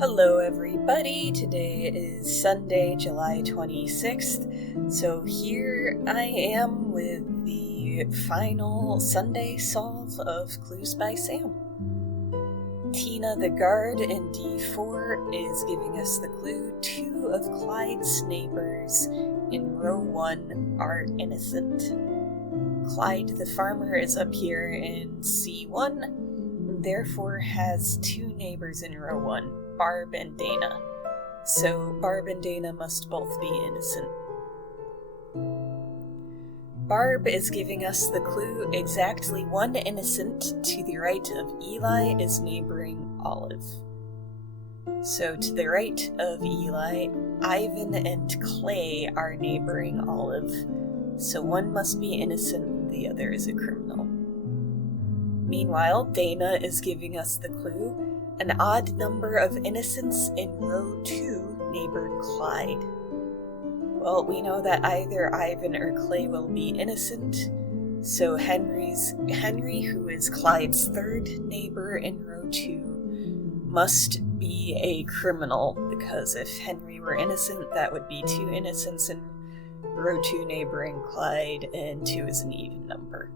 Hello everybody, today is Sunday, July 26th, so here I am with the final Sunday solve of Clues by Sam. Tina the guard in D4 is giving us the clue 2 of Clyde's neighbors in row 1 are innocent. Clyde the farmer is up here in C1, and therefore has 2 neighbors in row 1. Barb and Dana. So Barb and Dana must both be innocent. Barb is giving us the clue exactly 1 innocent to the right of Eli is neighboring Olive. So to the right of Eli, Ivan and Clay are neighboring Olive. So one must be innocent and the other is a criminal. Meanwhile, Dana is giving us the clue an odd number of innocents in row 2 neighbored Clyde. Well, we know that either Ivan or Clay will be innocent, so Henry, who is Clyde's 3rd neighbor in row 2, must be a criminal, because if Henry were innocent, that would be 2 innocents in row 2 neighboring Clyde, and 2 is an even number.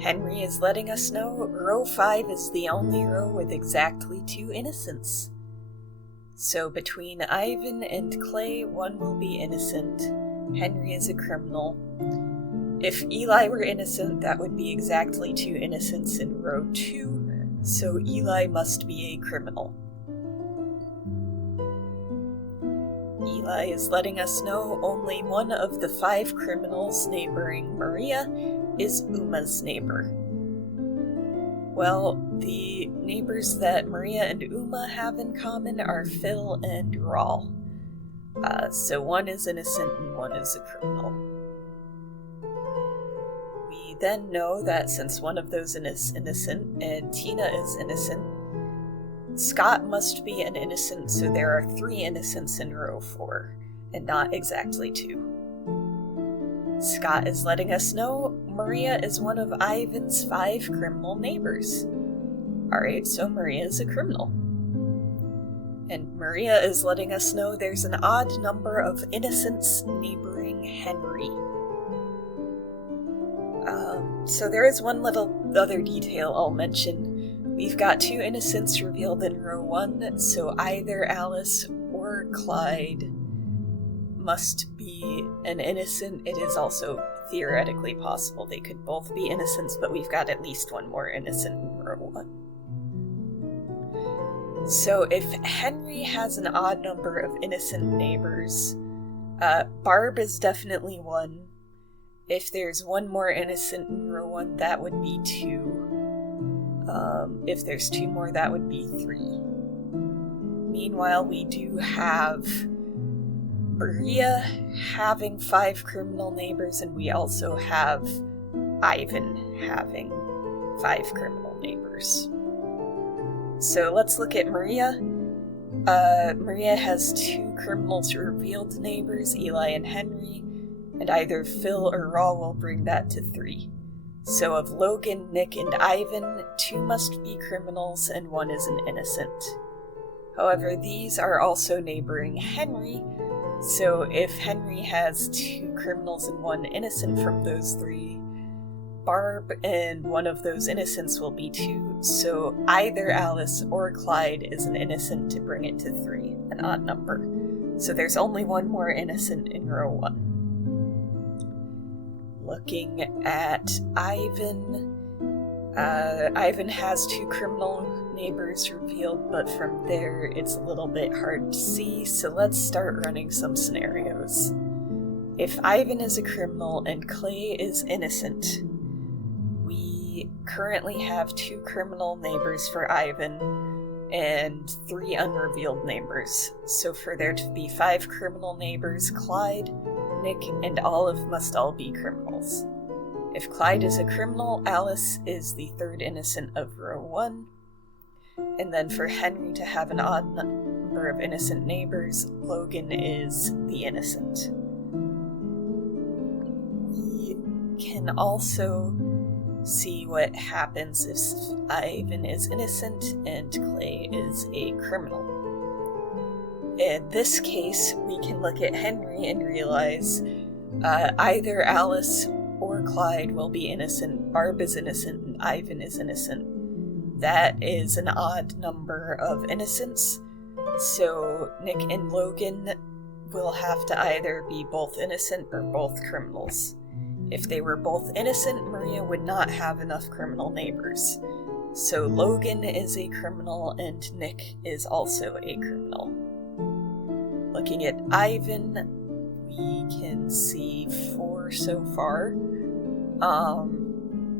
Henry is letting us know row 5 is the only row with exactly 2 innocents. So between Ivan and Clay, one will be innocent. Henry is a criminal. If Eli were innocent, that would be exactly 2 innocents in row 2, so Eli must be a criminal. Eli is letting us know only one of the 5 criminals neighboring Maria is Uma's neighbor. Well, the neighbors that Maria and Uma have in common are Phil and Raul. So one is innocent and one is a criminal. We then know that since one of those is innocent and Tina is innocent, Scott must be an innocent, so there are 3 innocents in row 4, and not exactly 2. Scott is letting us know Maria is one of Ivan's 5 criminal neighbors. Alright, so Maria is a criminal. And Maria is letting us know there's an odd number of innocents neighboring Henry. So there is one little other detail I'll mention. We've got 2 innocents revealed in row 1, so either Alice or Clyde must be an innocent. It is also theoretically possible they could both be innocents, but we've got at least one more innocent in row 1. So if Henry has an odd number of innocent neighbors, Barb is definitely 1. If there's one more innocent in row 1, that would be 2. If there's 2 more, that would be 3. Meanwhile, we do have Maria having 5 criminal neighbors, and we also have Ivan having 5 criminal neighbors. So let's look at Maria. Maria has 2 criminals revealed neighbors, Eli and Henry, and either Phil or Raul will bring that to 3. So of Logan, Nick, and Ivan, 2 must be criminals and 1 is an innocent. However, these are also neighboring Henry, so if Henry has 2 criminals and 1 innocent from those 3, Barb and one of those innocents will be 2, so either Alice or Clyde is an innocent to bring it to 3, an odd number. So there's only one more innocent in row 1. Looking at Ivan, Ivan has 2 criminal neighbors revealed, but from there it's a little bit hard to see, so let's start running some scenarios. If Ivan is a criminal and Clay is innocent, we currently have 2 criminal neighbors for Ivan and 3 unrevealed neighbors. So for there to be 5 criminal neighbors, Clyde, Nick, and Olive must all be criminals. If Clyde is a criminal, Alice is the 3rd innocent of row 1. And then for Henry to have an odd number of innocent neighbors, Logan is the innocent. We can also see what happens if Ivan is innocent and Clay is a criminal. In this case, we can look at Henry and realize either Alice or Clyde will be innocent, Barb is innocent, and Ivan is innocent. That is an odd number of innocents, so Nick and Logan will have to either be both innocent or both criminals. If they were both innocent, Maria would not have enough criminal neighbors. So Logan is a criminal and Nick is also a criminal. Looking at Ivan, we can see 4 so far.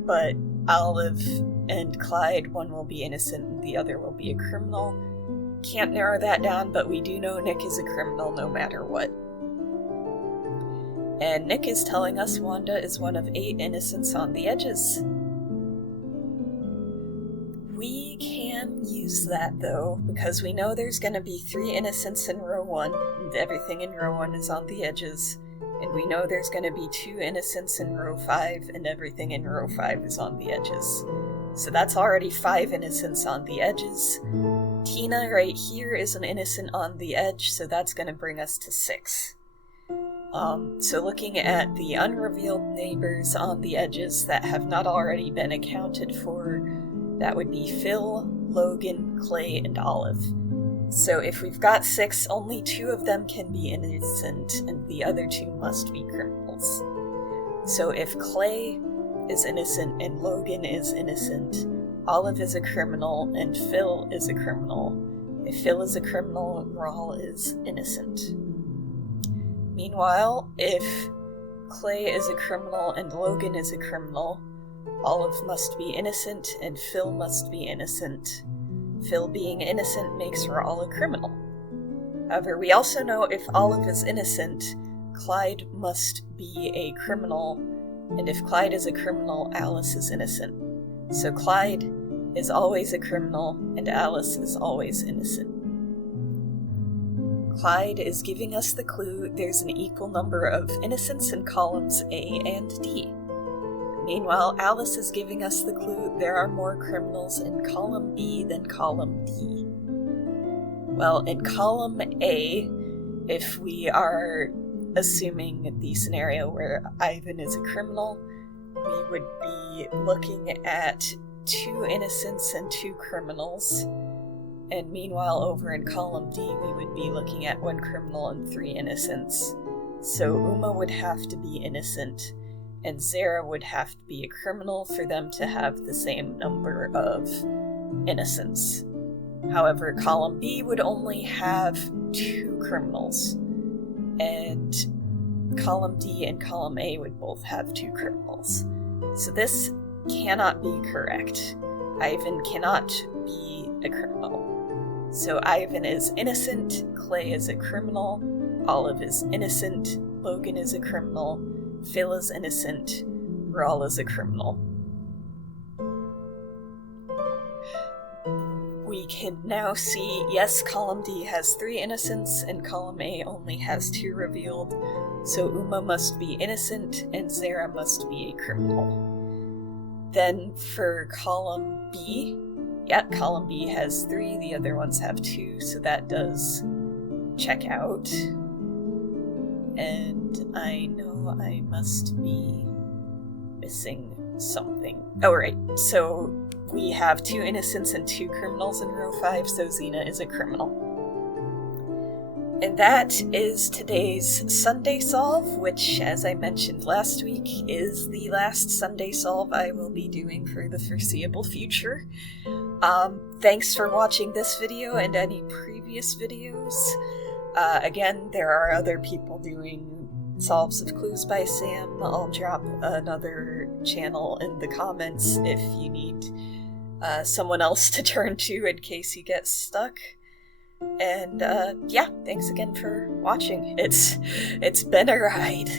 But Olive and Clyde, one will be innocent and the other will be a criminal. Can't narrow that down, but we do know Nick is a criminal no matter what. And Nick is telling us Wanda is one of 8 innocents on the edges. We can use that, though, because we know there's going to be 3 innocents in row 1, and everything in row 1 is on the edges. And we know there's going to be 2 innocents in row 5, and everything in row 5 is on the edges. So that's already 5 innocents on the edges. Tina right here is an innocent on the edge, so that's going to bring us to 6. So looking at the unrevealed neighbors on the edges that have not already been accounted for, that would be Phil, Logan, Clay, and Olive. So if we've got 6, only 2 of them can be innocent, and the other 2 must be criminals. So if Clay is innocent and Logan is innocent, Olive is a criminal and Phil is a criminal. If Phil is a criminal, Rawl is innocent. Meanwhile, if Clay is a criminal and Logan is a criminal, Olive must be innocent and Phil must be innocent. Phil being innocent makes Rawl a criminal. However, we also know if Olive is innocent, Clyde must be a criminal, and if Clyde is a criminal, Alice is innocent. So Clyde is always a criminal, and Alice is always innocent. Clyde is giving us the clue there's an equal number of innocents in columns A and D. Meanwhile, Alice is giving us the clue there are more criminals in column B than column D. Well, in column A, if we are assuming the scenario where Ivan is a criminal, we would be looking at 2 innocents and 2 criminals. And meanwhile, over in column D, we would be looking at 1 criminal and 3 innocents. So Uma would have to be innocent, and Zara would have to be a criminal for them to have the same number of innocents. However, column B would only have 2 criminals, and column D and column A would both have 2 criminals. So this cannot be correct. Ivan cannot be a criminal. So Ivan is innocent, Clay is a criminal, Olive is innocent, Logan is a criminal, Phil is innocent, Rawl is a criminal. We can now see, yes, column D has 3 innocents and column A only has 2 revealed, so Uma must be innocent and Zara must be a criminal. Then for column B, column B has 3, the other ones have 2, so that does check out. And I know I must be missing something. Oh, right, so we have 2 innocents and 2 criminals in row 5, so Xena is a criminal. And that is today's Sunday Solve, which, as I mentioned last week, is the last Sunday Solve I will be doing for the foreseeable future. Thanks for watching this video and any previous videos. Again, there are other people doing Solves of Clues by Sam. I'll drop another channel in the comments if you need someone else to turn to in case you get stuck. And yeah, thanks again for watching. It's been a ride.